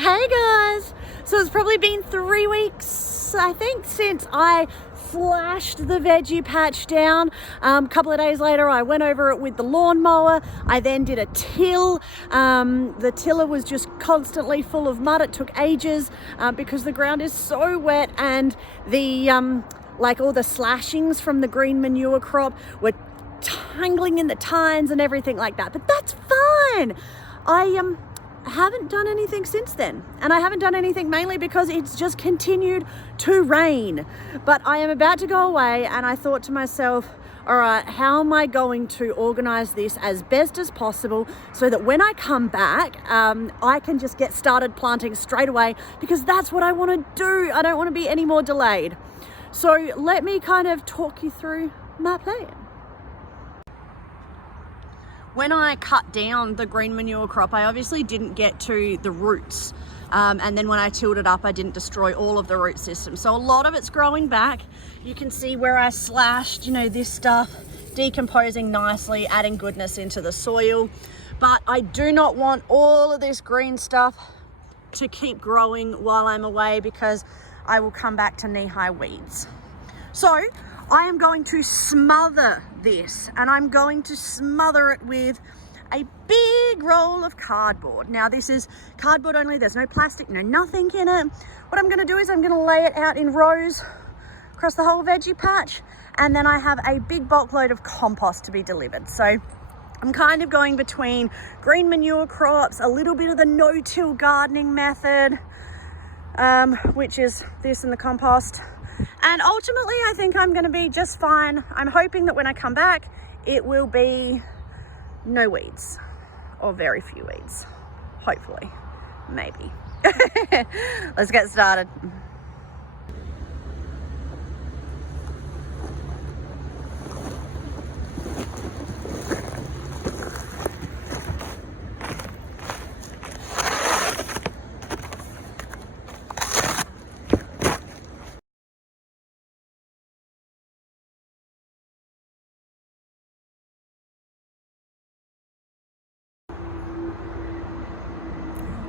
Hey guys! So it's probably been 3 weeks, I think, since I flashed the veggie patch down. A couple of days later I went over it with the lawnmower. I then did a till. The tiller was just constantly full of mud. It took ages because the ground is so wet, and the like all the slashings from the green manure crop were tangling in the tines and everything like that, but that's fine. I haven't done anything since then, and I haven't done anything mainly because it's just continued to rain. But I am about to go away, and I thought to myself, all right, how am I going to organize this as best as possible so that when I come back, I can just get started planting straight away, because that's what I want to do. I don't want to be any more delayed. So let me kind of talk you through my plan. When I cut down the green manure crop, I obviously didn't get to the roots. And then when I tilled it up, I didn't destroy all of the root system. So a lot of it's growing back. You can see where I slashed, this stuff decomposing nicely, adding goodness into the soil. But I do not want all of this green stuff to keep growing while I'm away, because I will come back to knee-high weeds. So I am going to smother this, and I'm going to smother it with a big roll of cardboard. Now this is cardboard only, there's no plastic, no nothing in it. What I'm gonna do is I'm gonna lay it out in rows across the whole veggie patch, and then I have a big bulk load of compost to be delivered. So I'm kind of going between green manure crops, a little bit of the no-till gardening method, which is this and the compost. And ultimately, I think I'm going to be just fine. I'm hoping that when I come back, it will be no weeds, or very few weeds. Hopefully, maybe. Let's get started.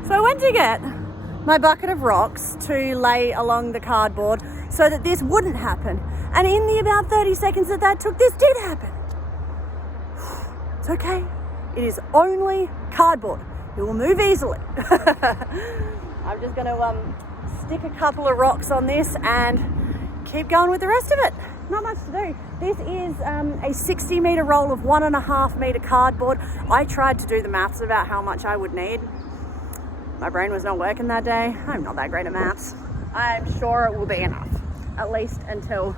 So I went to get my bucket of rocks to lay along the cardboard so that this wouldn't happen. And in the about 30 seconds that took, this did happen. It's okay. It is only cardboard. It will move easily. I'm just going to stick a couple of rocks on this and keep going with the rest of it. Not much to do. This is a 60 meter roll of 1.5 meter cardboard. I tried to do the maths about how much I would need. My brain was not working that day. I'm not that great at maths. I'm sure it will be enough, at least until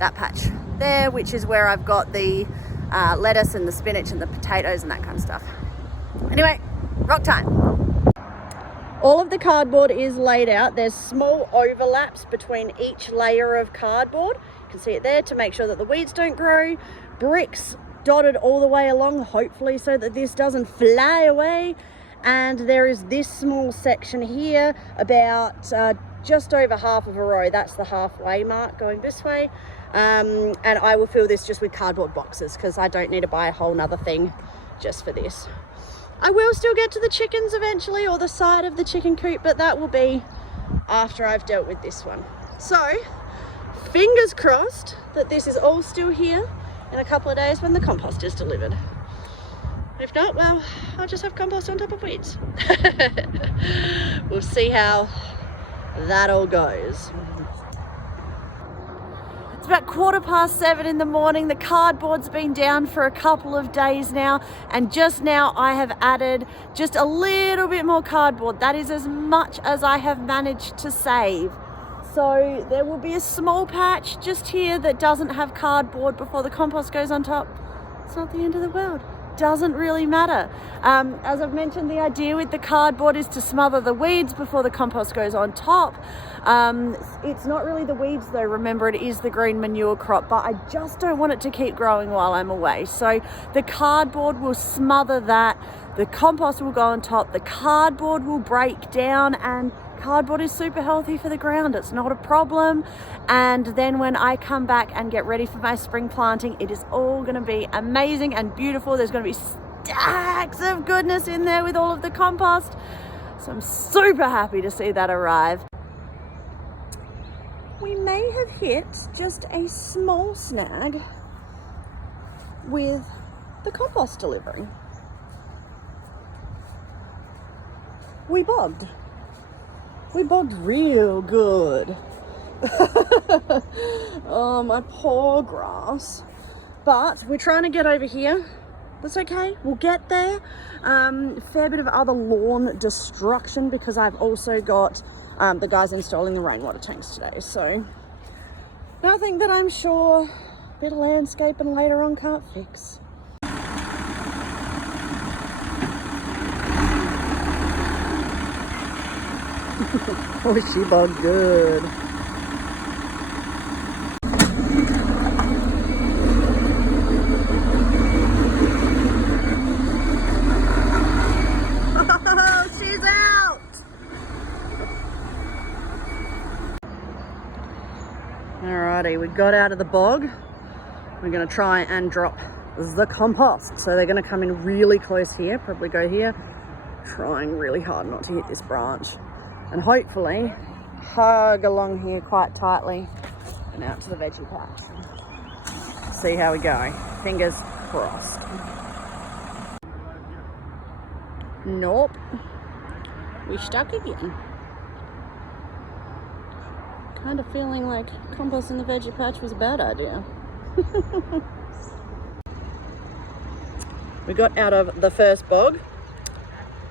that patch there, which is where I've got the lettuce and the spinach and the potatoes and that kind of stuff. Anyway, rock time. All of the cardboard is laid out. There's small overlaps between each layer of cardboard. You can see it there to make sure that the weeds don't grow. Bricks dotted all the way along, hopefully so that this doesn't fly away. And there is this small section here, about just over half of a row. That's the halfway mark going this way. And I will fill this just with cardboard boxes, because I don't need to buy a whole nother thing just for this. I will still get to the chickens eventually, or the side of the chicken coop, but that will be after I've dealt with this one. So fingers crossed that this is all still here in a couple of days when the compost is delivered. If not, well, I'll just have compost on top of weeds. We'll see how that all goes. It's about 7:15 in the morning. The cardboard's been down for a couple of days now, and just now I have added just a little bit more cardboard. That is as much as I have managed to save. So there will be a small patch just here that doesn't have cardboard before the compost goes on top. It's not the end of the world. Doesn't really matter. As I've mentioned, the idea with the cardboard is to smother the weeds before the compost goes on top. It's not really the weeds though, remember, it is the green manure crop, but I just don't want it to keep growing while I'm away. So the cardboard will smother that, the compost will go on top, the cardboard will break down, and cardboard is super healthy for the ground. It's not a problem. And then when I come back and get ready for my spring planting, it is all going to be amazing and beautiful. There's going to be stacks of goodness in there with all of the compost. So I'm super happy to see that arrive. We may have hit just a small snag with the compost delivery. We bogged. We bogged real good. Oh, my poor grass. But we're trying to get over here. That's okay, we'll get there. Fair bit of other lawn destruction because I've also got the guys installing the rainwater tanks today. So nothing that I'm sure a bit of landscaping later on can't fix. Oh, she bogged good. Alrighty, we got out of the bog. We're going to try and drop the compost. So they're going to come in really close here, probably go here, trying really hard not to hit this branch. And hopefully hug along here quite tightly and out to the veggie patch. See how we go. Fingers crossed. Nope. We stuck again. Kind of feeling like compost in the veggie patch was a bad idea. We got out of the first bog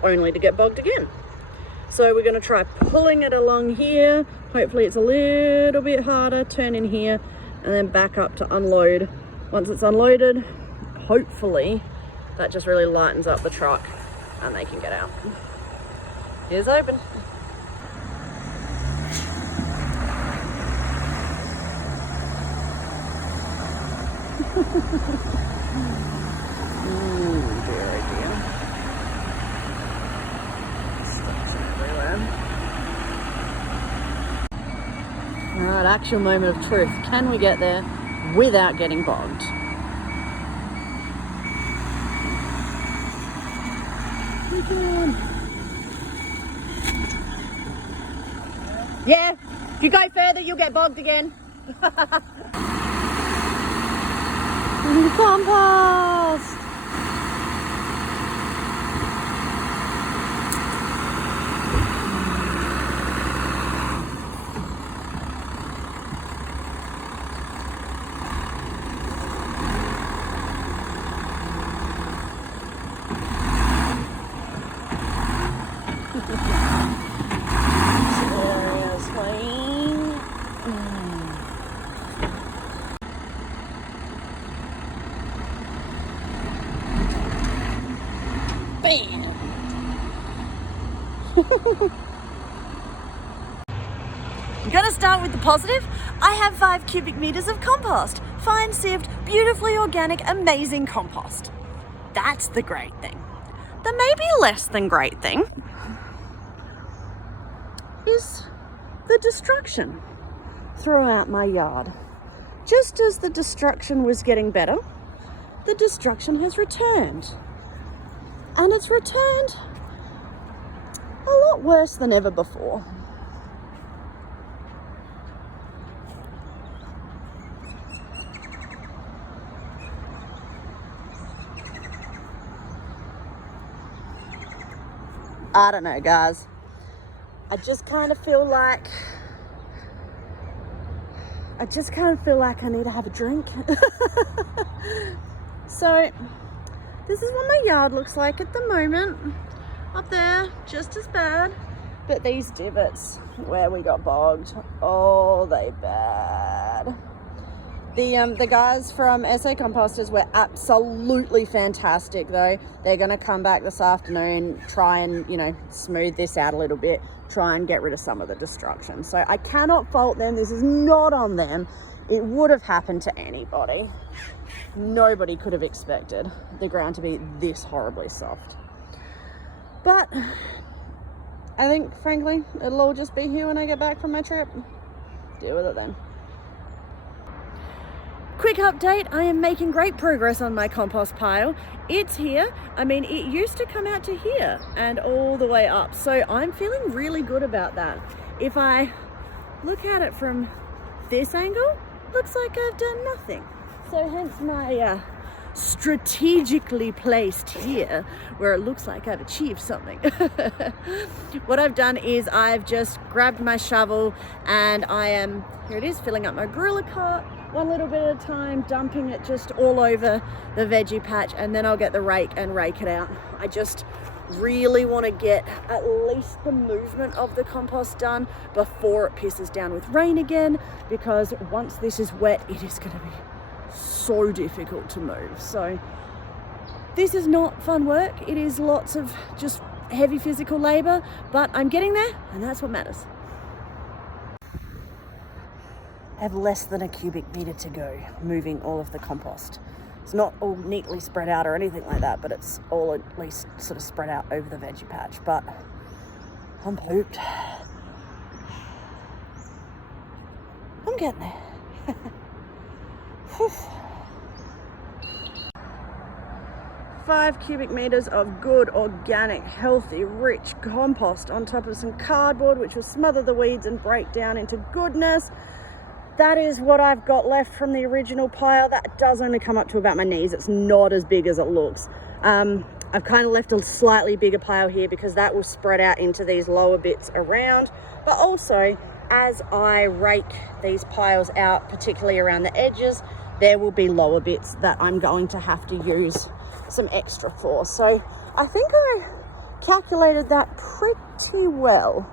only to get bogged again. So we're going to try pulling it along here. Hopefully it's a little bit harder. Turn in here and then back up to unload. Once it's unloaded, hopefully that just really lightens up the truck and they can get out. Here's open. Dear idea. Stuff's everywhere. Alright, actual moment of truth. Can we get there without getting bogged? We can. Yeah, if you go further, you'll get bogged again. Compost! I'm gonna start with the positive. I have 5 cubic meters of compost. Fine sieved, beautifully organic, amazing compost. That's the great thing. The maybe less than great thing is the destruction throughout my yard. Just as the destruction was getting better, the destruction has returned. And it's returned a lot worse than ever before. I don't know, guys. I just kind of feel like I need to have a drink. So this is what my yard looks like at the moment. Up there, just as bad. But these divots where we got bogged, oh, they bad. The guys from SA Composters were absolutely fantastic though. They're gonna come back this afternoon, try and, smooth this out a little bit, try and get rid of some of the destruction. So I cannot fault them. This is not on them. It would have happened to anybody. Nobody could have expected the ground to be this horribly soft. But I think, frankly, it'll all just be here when I get back from my trip. Deal with it then. quick update, I am making great progress on my compost pile. It's here. I mean, it used to come out to here and all the way up. So I'm feeling really good about that. If I look at it from this angle, looks like I've done nothing. So hence my strategically placed here where it looks like I've achieved something. What I've done is I've just grabbed my shovel and I am, here it is, filling up my gorilla cart one little bit at a time, dumping it just all over the veggie patch, and then I'll get the rake and rake it out. I just really want to get at least the movement of the compost done before it pisses down with rain again, because once this is wet, it is going to be so difficult to move. So this is not fun work. It is lots of just heavy physical labor, but I'm getting there, and that's what matters. I have less than a cubic meter to go moving all of the compost. It's not all neatly spread out or anything like that, but it's all at least sort of spread out over the veggie patch. But I'm pooped. I'm getting there. 5 cubic meters of good, organic, healthy, rich compost on top of some cardboard, which will smother the weeds and break down into goodness. That is what I've got left from the original pile. That does only come up to about my knees. It's not as big as it looks. I've kind of left a slightly bigger pile here because that will spread out into these lower bits around. But also, as I rake these piles out, particularly around the edges, there will be lower bits that I'm going to have to use some extra for. So I think I calculated that pretty well.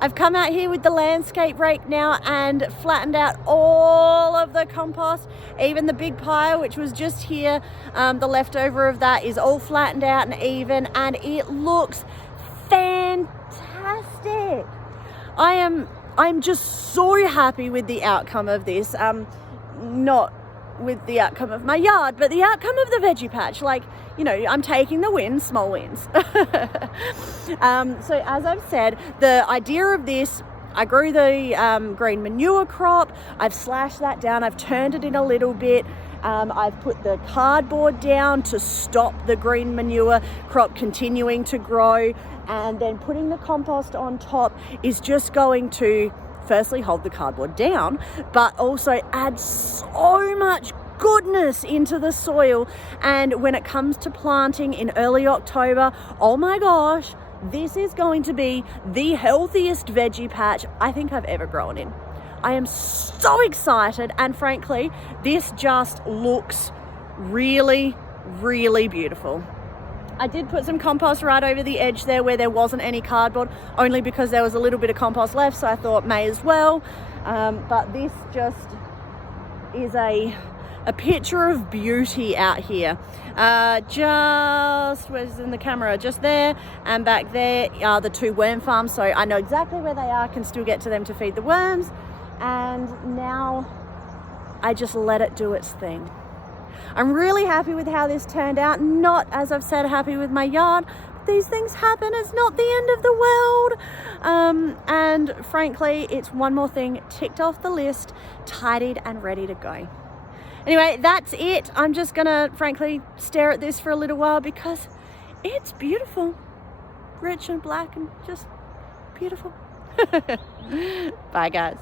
I've come out here with the landscape rake now and flattened out all of the compost, even the big pile, which was just here. The leftover of that is all flattened out and even, and it looks fantastic. I'm just so happy with the outcome of this. Not with the outcome of my yard, but the outcome of the veggie patch. Like, you know, I'm taking the wins, small wins. So as I've said, the idea of this, I grew the green manure crop. I've slashed that down. I've turned it in a little bit. I've put the cardboard down to stop the green manure crop continuing to grow. And then putting the compost on top is just going to firstly hold the cardboard down, but also add so much goodness into the soil. And when it comes to planting in early October, oh my gosh, this is going to be the healthiest veggie patch I think I've ever grown in. I am so excited, and frankly, this just looks really, really beautiful. I did put some compost right over the edge there where there wasn't any cardboard, only because there was a little bit of compost left, so I thought may as well. But this just is a picture of beauty out here. Just, where's in the camera? Just there, and back there are the 2 worm farms, so I know exactly where they are, can still get to them to feed the worms. And now I just let it do its thing. I'm really happy with how this turned out. Not, as I've said, happy with my yard. These things happen. It's not the end of the world. And frankly, it's one more thing ticked off the list, tidied and ready to go. Anyway, that's it. I'm just gonna, frankly, stare at this for a little while because it's beautiful. Rich and black and just beautiful. Bye, guys.